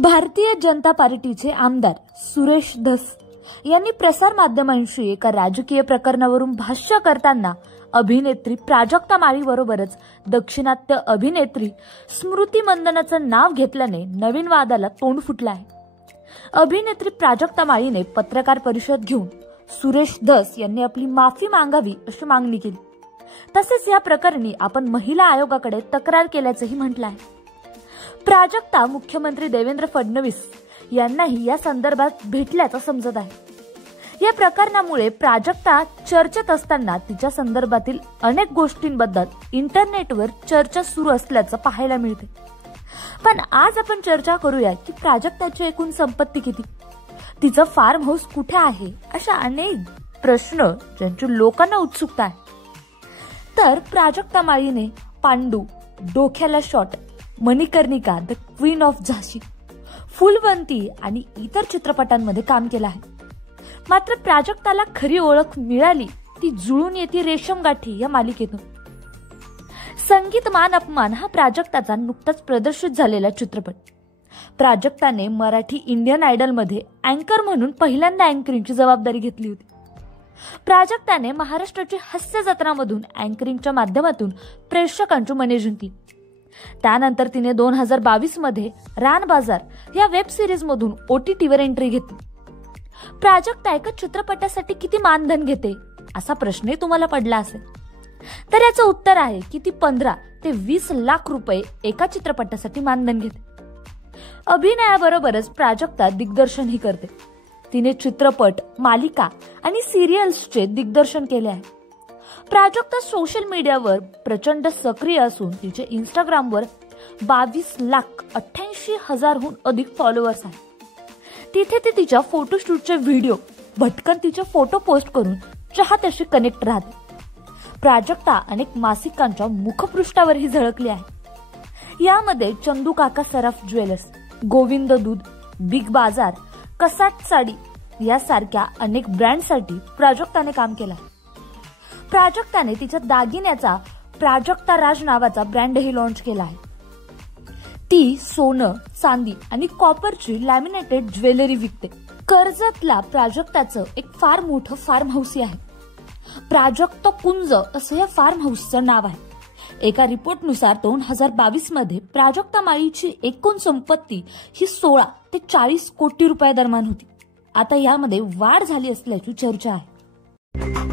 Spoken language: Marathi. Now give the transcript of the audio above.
भारतीय जनता पार्टीचे आमदार सुरेश धस यांनी प्रसार माध्यमांशी एका राजकीय प्रकरणावरून भाष्य करताना अभिनेत्री प्राजक्ता माळीबरोबरच दक्षिणात्य अभिनेत्री स्मृती मंदनाचं नाव घेतल्याने नवीन वादाला तोंड फुटलं आहे। अभिनेत्री प्राजक्ता माळीने पत्रकार परिषद घेऊन सुरेश धस यांनी आपली माफी मागावी अशी मागणी केली। तसेच या प्रकरणी आपण महिला आयोगाकडे तक्रार केल्याचंही म्हटलं आहे। प्राजक्ता मुख्यमंत्री देवेंद्र फडणवीस यांनाही या संदर्भात भेटल्याचं समजत आहे। या प्रकरणामुळे प्राजक्ता चर्चेत असताना तिच्या संदर्भातील अनेक गोष्टींबद्दल इंटरनेटवर चर्चा सुरू असल्याचं पाहायला मिळते। पण आज आपण चर्चा करूया की प्राजक्ताची एकूण संपत्ती किती, तिचं फार्म हाऊस कुठे आहे, अशा अनेक प्रश्न ज्यांची लोकांना उत्सुकता आहे। तर प्राजक्ता माळीने पांडू, डोक्याला shot, Manikarnika, the queen of झाशी, फुलवंती आणि इतर चित्रपटांमध्ये काम केलं आहे। मात्र प्राजक्ताला खरी ओळख मिळाली ती जुळून येते रेशम गाठी या मालिकेतून। संगीत मान अपमान हा प्राजक्ताचा नुकताच प्रदर्शित झालेला चित्रपट। प्राजक्ताने मराठी इंडियन आयडल मध्ये अँकर म्हणून पहिल्यांदा अँकरिंगची जबाबदारी घेतली होती। प्राजक्ताने महाराष्ट्राची हास्य जत्रामधून अँकरिंगच्या माध्यमातून प्रेक्षकांची मने जिंकली। त्यानंतर तिने 2022 मध्ये रान बाजार या वेब सिरीज मधून OTTवर एंट्री घेतली। प्राजक्ता एका चित्रपटासाठी किती मानधन घेते असा प्रश्नही तुम्हाला पडला असेल, तर याचं उत्तर आहे की ती 15 ते 20 लाख रुपये एका चित्रपटासाठी मानधन घेते। अभिनयाबरोबरच प्राजक्ता दिग्दर्शनही करते। तिने चित्रपट, मालिका आणि सिरियल्सचे दिग्दर्शन केले आहे। प्राजक्ता सोशल मीडियावर प्रचंड सक्रिय असून तिचे इंस्टाग्रामवर 22,88,000हून अधिक फॉलोअर्स आहेत। तिथे ती तिच्या फोटोशूटचे व्हिडिओ, भटकन तिचे फोटो पोस्ट करून चाहत्याशी कनेक्ट राहते। प्राजक्ता अनेक मासिकांच्या मुखपृष्ठावरही झळकली आहे। यामध्ये चंदू काका सराफ ज्वेलर्स, गोविंद दूध, बिग बाजार, कसाट साडी यासारख्या अनेक ब्रँडसाठी प्राजक्ताने काम केलं आहे। प्राजक्ताने तिच्या दागिन्याचा प्राजक्ता राज नावाचा ब्रँडही लॉन्च केला आहे। ती सोनं, चांदी आणि कॉपरची लॅमिनेटेड ज्वेलरी विकते। कर्जतला प्राजक्ताचं एक फार मोठं फार्म हाऊस आहे। प्राजक्ता कुंज असं या फार्म हाऊसचं नाव आहे। एका रिपोर्टनुसार 2022 मध्ये प्राजक्ता माळीची एकूण संपत्ती ही 16 ते 40 कोटी रुपये दरम्यान होती। आता यामध्ये वाढ झाली असल्याची चर्चा आहे।